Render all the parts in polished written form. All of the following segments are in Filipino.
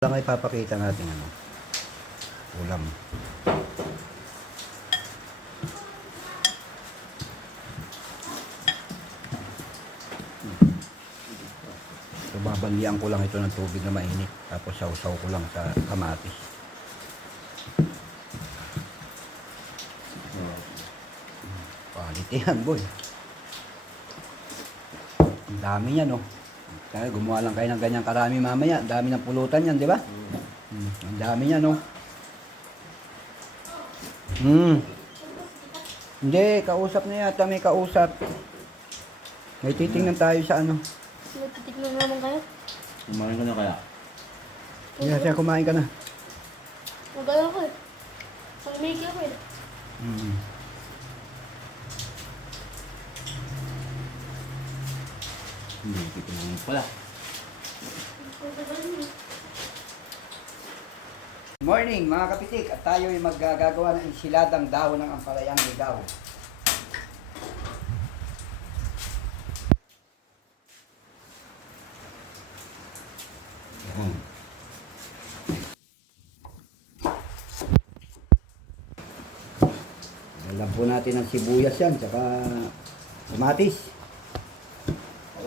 Lang ay papakita natin ulam. So babalian ko lang ito ng tubig na mainit, tapos sausaw ko lang sa kamatis. Quality yan, boy. Ang dami yan, oh. Kaya gumawa lang kayo ng ganyang karami mamaya. Ang dami ng pulutan yan, di ba? Ang dami yan, oh. Hindi, kausap na yata. May kausap. May titingnan tayo sa ano. Nagtitignan naman kayo? Kumain ka na kaya? Yes, kumain ka na. Magalaw ko eh. Ang Mickey ako eh. Hindi, kita naman pala. Morning mga kapitik, at tayo ay maggagawa ng ensiladang dahon ng ampalayang ligaw. Alam po natin ang sibuyas yan, saka kamatis.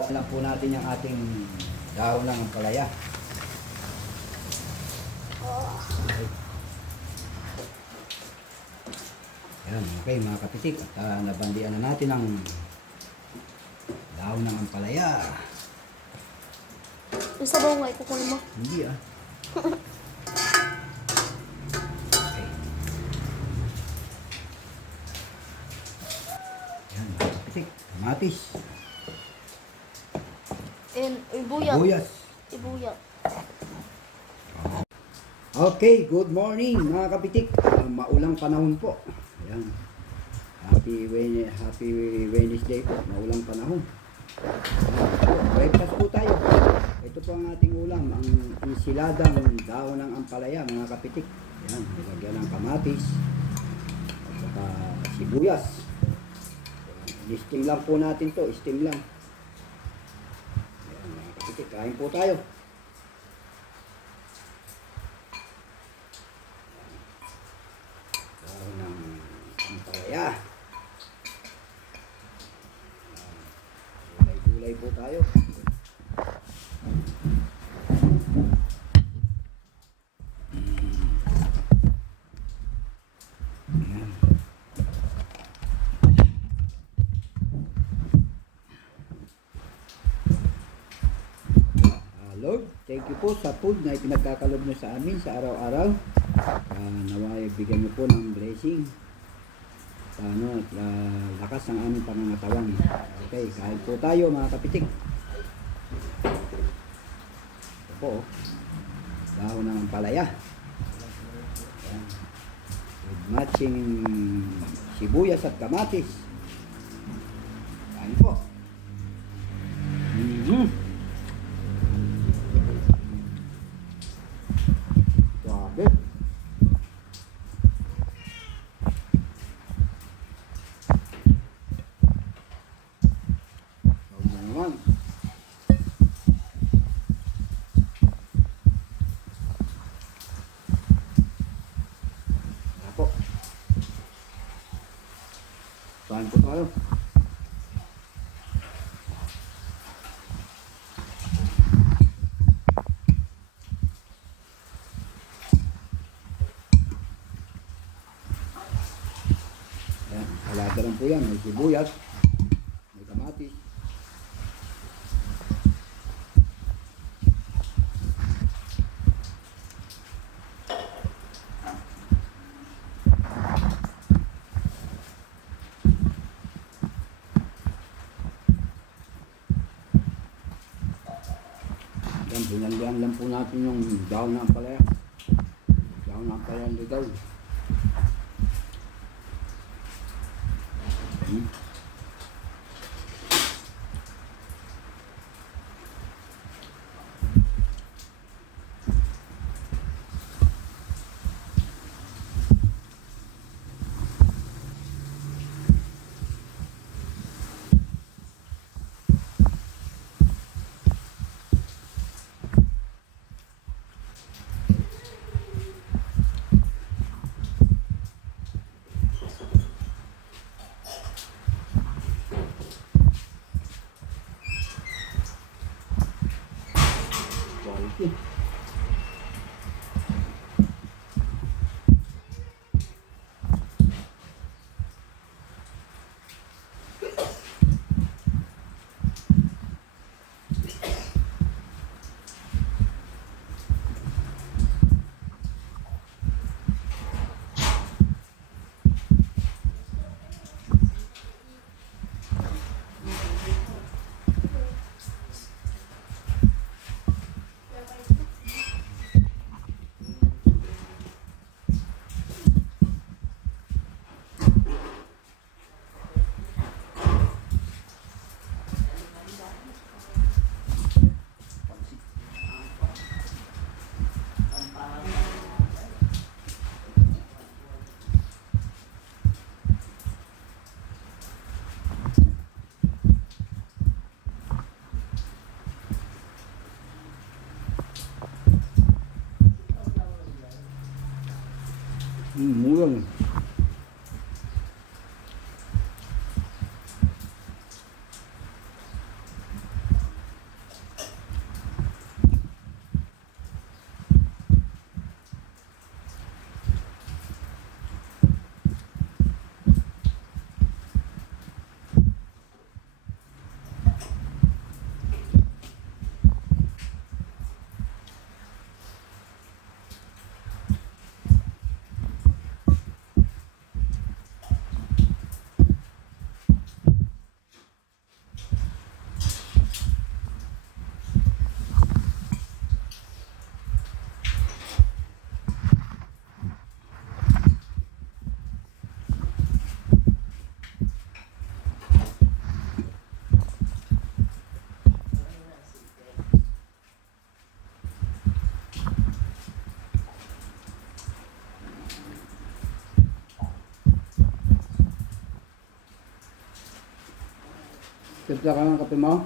Alam po natin yung ating dahon ng ampalaya. Yan, okay mga kapitik, at nabandian na natin ang dahon ng ampalaya. Yung sabaw nga, ikukunin mo. Hindi Okay. Yan mga kapitik, kamatis, And ibuyat. sibuyas. Ibuyat. Okay, good morning mga kapitik. Maulang panahon po. Ayan. Happy Wednesday po. Maulang panahon. Breakfast po tayo. Ito po ang ating ulam. Ang ensiladang dahon ng ampalaya mga kapitik. Ayan. Nilagyan ng kamatis. At saka sibuyas. Ayan. I-steam lang po natin to. Steam lang. Ayan mga kapitik. Kain po tayo. Ampalaya. Gulay-gulay po tayo. Lord, thank you po sa food na ipinagkakalob nyo sa amin sa araw-araw. Naway bigyan nyo po ng blessing. Lakas ng aming pangangatawan. Okay, kain po tayo mga kapitik. Ito po, dahon ng ampalaya. With matching sibuyas at kamatis. Kain po. Grabe. Naman. Ako. Saan po tayo? Ayan, salada lang po yan. May sibuyas, may kamatis. Yan, binalian lang po natin yung dahon ng ampalaya. Dahon ng ampalaya ng ligaw. Murang. Timpla ka ng kape mo?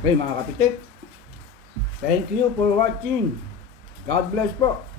Okay mga kapitik. Thank you for watching. God bless po.